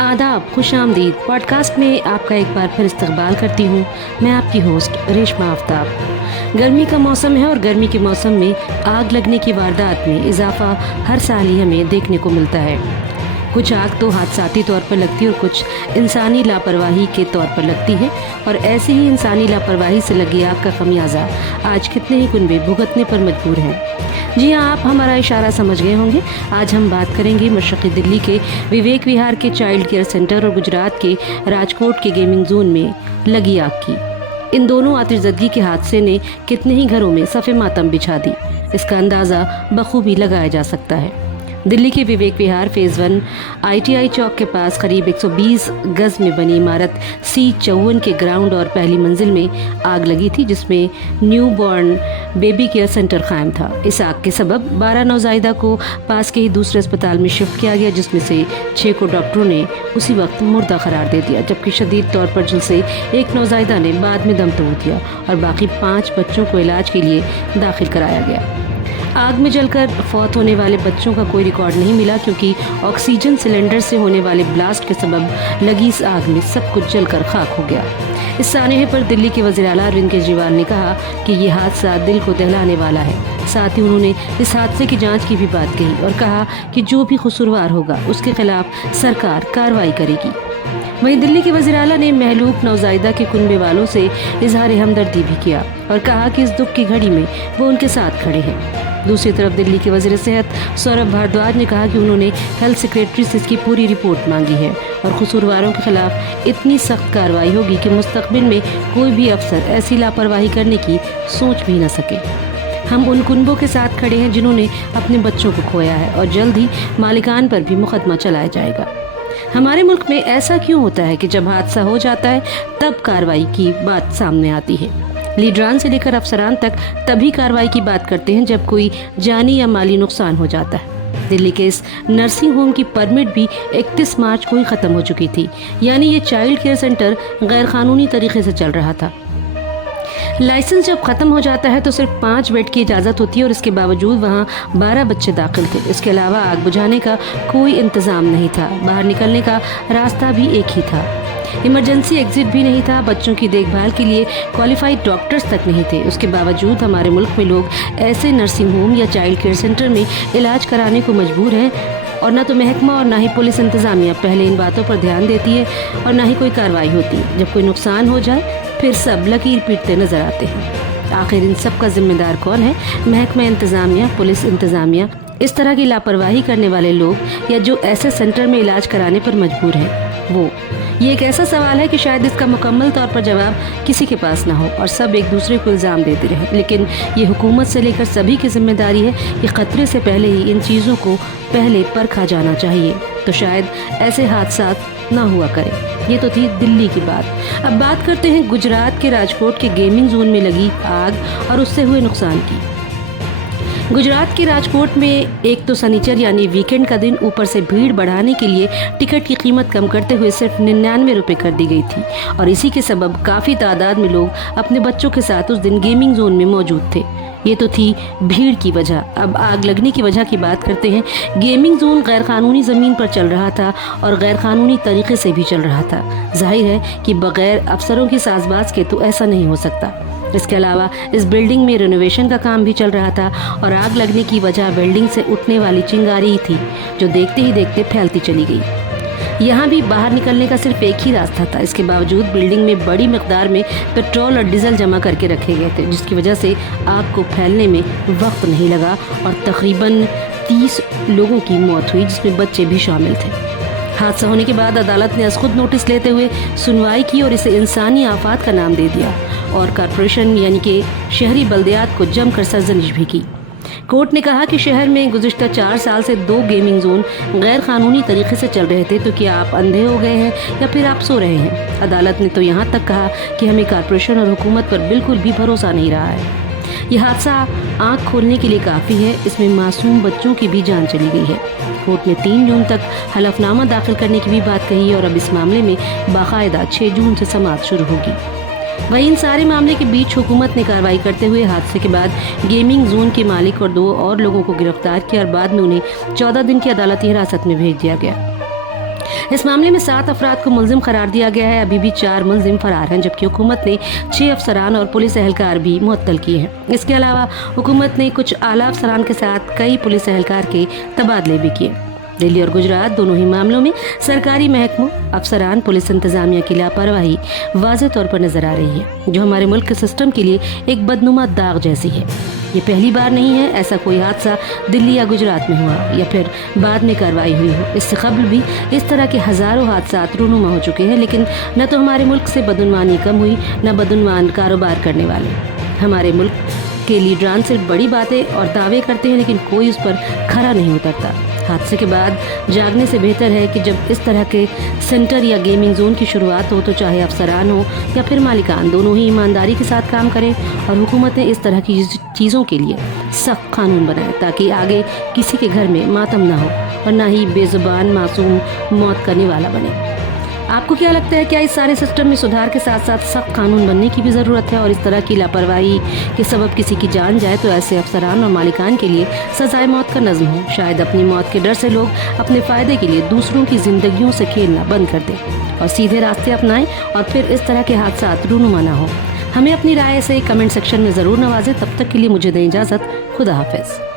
आदाब, खुश आमदीद। पॉडकास्ट में आपका एक बार फिर इस्तकबाल करती हूँ। मैं आपकी होस्ट रेशमा आफ्ताब। गर्मी का मौसम है और गर्मी के मौसम में आग लगने की वारदात में इजाफा हर साल ही हमें देखने को मिलता है। कुछ आग तो हादसाती तौर पर लगती है और कुछ इंसानी लापरवाही के तौर पर लगती है, और ऐसी ही इंसानी लापरवाही से लगी आग का खमियाजा आज कितने ही कुनबे भुगतने पर मजबूर हैं। जी हाँ, आप हमारा इशारा समझ गए होंगे। आज हम बात करेंगे मशरक़ी दिल्ली के विवेक विहार के चाइल्ड केयर सेंटर और गुजरात के राजकोट के गेमिंग जोन में लगी आग की। इन दोनों आतिशज़दगी के हादसे ने कितने ही घरों में सफ़े मातम बिछा दी, इसका अंदाज़ा बखूबी लगाया जा सकता है। दिल्ली के विवेक विहार फेज़ 1 ITI चौक के पास करीब 120 गज में बनी इमारत C54 के ग्राउंड और पहली मंजिल में आग लगी थी, जिसमें new born baby care centre कायम था। इस आग के सबब 12 नवजायदा को पास के ही दूसरे अस्पताल में शिफ्ट किया गया, जिसमें से 6 को डॉक्टरों ने उसी वक्त मुर्दा करार दे दिया, जबकि शदीद तौर पर झुलसे एक नवजायदा ने बाद में दम तोड़ दिया और बाकी 5 बच्चों को इलाज के लिए दाखिल कराया गया। आग में जलकर फौत होने वाले बच्चों का कोई रिकॉर्ड नहीं मिला, क्योंकि ऑक्सीजन सिलेंडर से होने वाले ब्लास्ट के सबब लगी इस आग में सब कुछ जलकर खाक हो गया। इस सानहे पर दिल्ली के वज़ीर आला अरविंद केजरीवाल ने कहा कि ये हादसा दिल को दहलाने वाला है। साथ ही उन्होंने इस हादसे की जांच की भी बात कही और कहा कि जो भी कसूरवार होगा उसके खिलाफ सरकार कार्रवाई करेगी। वहीं दिल्ली के वज़ीर आला ने महलूक नवजायदा के कुनबे वालों से इजहार हमदर्दी भी किया और कहा कि इस दुख की घड़ी में वो उनके साथ खड़े हैं। दूसरी तरफ दिल्ली के वज़ीर सेहत सौरभ भारद्वाज ने कहा कि उन्होंने हेल्थ सेक्रेटरी से इसकी पूरी रिपोर्ट मांगी है और कसूरवारों के खिलाफ इतनी सख्त कार्रवाई होगी कि मुस्तकबिल में कोई भी अफसर ऐसी लापरवाही करने की सोच भी न सके। हम उन कुनबों के साथ खड़े हैं जिन्होंने अपने बच्चों को खोया है और जल्द ही मालिकान पर भी मुकदमा चलाया जाएगा। हमारे मुल्क में ऐसा क्यों होता है कि जब हादसा हो जाता है तब कार्रवाई की बात सामने आती है? लीडरान से लेकर अफसरान तक तभी कार्रवाई की बात करते हैं जब कोई जानी या माली नुकसान हो जाता है। दिल्ली के इस नर्सिंग होम की परमिट भी 31 मार्च को ही ख़त्म हो चुकी थी, यानी ये चाइल्ड केयर सेंटर गैर कानूनी तरीके से चल रहा था। लाइसेंस जब ख़त्म हो जाता है तो सिर्फ 5 बेड की इजाज़त होती है और इसके बावजूद वहाँ 12 बच्चे दाखिल थे। इसके अलावा आग बुझाने का कोई इंतज़ाम नहीं था, बाहर निकलने का रास्ता भी एक ही था, इमरजेंसी एग्जिट भी नहीं था, बच्चों की देखभाल के लिए क्वालिफाइड डॉक्टर्स तक नहीं थे। उसके बावजूद हमारे मुल्क में लोग ऐसे नर्सिंग होम या चाइल्ड केयर सेंटर में इलाज कराने को मजबूर हैं, और ना तो महकमा और ना ही पुलिस इंतज़ामिया पहले इन बातों पर ध्यान देती है और ना ही कोई कार्रवाई होती है। जब कोई नुकसान हो जाए फिर सब लकीर पीटते नजर आते हैं। आखिर इन सब का जिम्मेदार कौन है? महकमा इंतज़ामिया, पुलिस इंतज़ामिया, इस तरह की लापरवाही करने वाले लोग या जो ऐसे सेंटर में इलाज कराने पर मजबूर हैं वो? ये एक ऐसा सवाल है कि शायद इसका मुकम्मल तौर पर जवाब किसी के पास ना हो और सब एक दूसरे को इल्ज़ाम देते रहें, लेकिन ये हुकूमत से लेकर सभी की जिम्मेदारी है कि खतरे से पहले ही इन चीज़ों को पहले परखा जाना चाहिए, तो शायद ऐसे हादसा ना हुआ करें। ये तो थी दिल्ली की बात। अब बात करते हैं गुजरात के राजकोट के गेमिंग जोन में लगी आग और उससे हुए नुकसान की। गुजरात के राजकोट में एक तो सनीचर यानी वीकेंड का दिन, ऊपर से भीड़ बढ़ाने के लिए टिकट की कीमत कम करते हुए सिर्फ 99 रुपये कर दी गई थी, और इसी के सबब काफ़ी तादाद में लोग अपने बच्चों के साथ उस दिन गेमिंग जोन में मौजूद थे। ये तो थी भीड़ की वजह। अब आग लगने की वजह की बात करते हैं। गेमिंग जोन गैर कानूनी ज़मीन पर चल रहा था और गैर कानूनी तरीके से भी चल रहा था। जाहिर है कि बगैर अफसरों की साज़बाज़ के तो ऐसा नहीं हो सकता। इसके अलावा इस बिल्डिंग में रेनोवेशन का काम भी चल रहा था और आग लगने की वजह बिल्डिंग से उठने वाली चिंगारी ही थी, जो देखते ही देखते फैलती चली गई। यहाँ भी बाहर निकलने का सिर्फ एक ही रास्ता था। इसके बावजूद बिल्डिंग में बड़ी मिकदार में पेट्रोल और डीजल जमा करके रखे गए थे, जिसकी वजह से आग को फैलने में वक्त नहीं लगा और तकरीबन 30 लोगों की मौत हुई, जिसमें बच्चे भी शामिल थे। हादसा होने के बाद अदालत ने खुद नोटिस लेते हुए सुनवाई की और इसे इंसानी आफात का नाम दे दिया और कॉरपोरेशन यानी कि शहरी बल्दियात को जमकर सरजनिश भी की। कोर्ट ने कहा कि शहर में गुज़िश्ता 4 साल से 2 गेमिंग जोन गैर कानूनी तरीके से चल रहे थे, तो क्या आप अंधे हो गए हैं या फिर आप सो रहे हैं? अदालत ने तो यहाँ तक कहा कि हमें कॉरपोरेशन और हुकूमत पर बिल्कुल भी भरोसा नहीं रहा है। यह हादसा आँख खोलने के लिए काफ़ी है, इसमें मासूम बच्चों की भी जान चली गई है। कोर्ट ने 3 जून तक हलफनामा दाखिल करने की भी बात कही है और अब इस मामले में बाकायदा 6 जून से समाअत शुरू होगी। वहीं इन सारे मामले के बीच हुकूमत ने कार्रवाई करते हुए हादसे के बाद गेमिंग जोन के मालिक और 2 और लोगों को गिरफ्तार किया और बाद में उन्हें 14 दिन की अदालती हिरासत में भेज दिया गया। इस मामले में 7 अफराद को मुलजिम करार दिया गया है। अभी भी 4 मुलजिम फरार हैं, जबकि हुकूमत ने 6 अफसरान और पुलिस एहलकार भी मुअत्तल किए हैं। इसके अलावा हुकूमत ने कुछ आला अफसरान के साथ कई पुलिस एहलकार के तबादले भी किए। दिल्ली और गुजरात दोनों ही मामलों में सरकारी महकमों, अफसरान, पुलिस इंतजामिया की लापरवाही वाज़ेह तौर पर नजर आ रही है, जो हमारे मुल्क के सिस्टम के लिए एक बदनुमा दाग जैसी है। ये पहली बार नहीं है ऐसा कोई हादसा दिल्ली या गुजरात में हुआ या फिर बाद में कार्रवाई हुई हो। इससे कबल भी इस तरह के हज़ारों हादसा रूनुमा हो चुके हैं, लेकिन न तो हमारे मुल्क से बदनवानी कम हुई, न बदनवान कारोबार करने वाले। हमारे मुल्क के लीडरान सिर्फ बड़ी बातें और दावे करते हैं, लेकिन कोई उस पर खरा नहीं उतरता। हादसे के बाद जागने से बेहतर है कि जब इस तरह के सेंटर या गेमिंग जोन की शुरुआत हो तो चाहे अफसरान हो या फिर मालिकान, दोनों ही ईमानदारी के साथ काम करें और हुकूमतें इस तरह की चीज़ों के लिए सख्त कानून बनाएं, ताकि आगे किसी के घर में मातम ना हो और ना ही बेजुबान मासूम मौत करने वाला बने। आपको क्या लगता है, क्या इस सारे सिस्टम में सुधार के साथ साथ सख्त कानून बनने की भी ज़रूरत है? और इस तरह की लापरवाही के सबब किसी की जान जाए तो ऐसे अफसरान और मालिकान के लिए सजाए मौत का नज़्म हो। शायद अपनी मौत के डर से लोग अपने फ़ायदे के लिए दूसरों की ज़िंदगियों से खेलना बंद कर दें और सीधे रास्ते अपनाएं और फिर इस तरह के हादसा रूनुमा ना हो। हमें अपनी राय से कमेंट सेक्शन में ज़रूर नवाजें। तब तक के लिए मुझे दें इजाज़त। खुदा हाफिज़।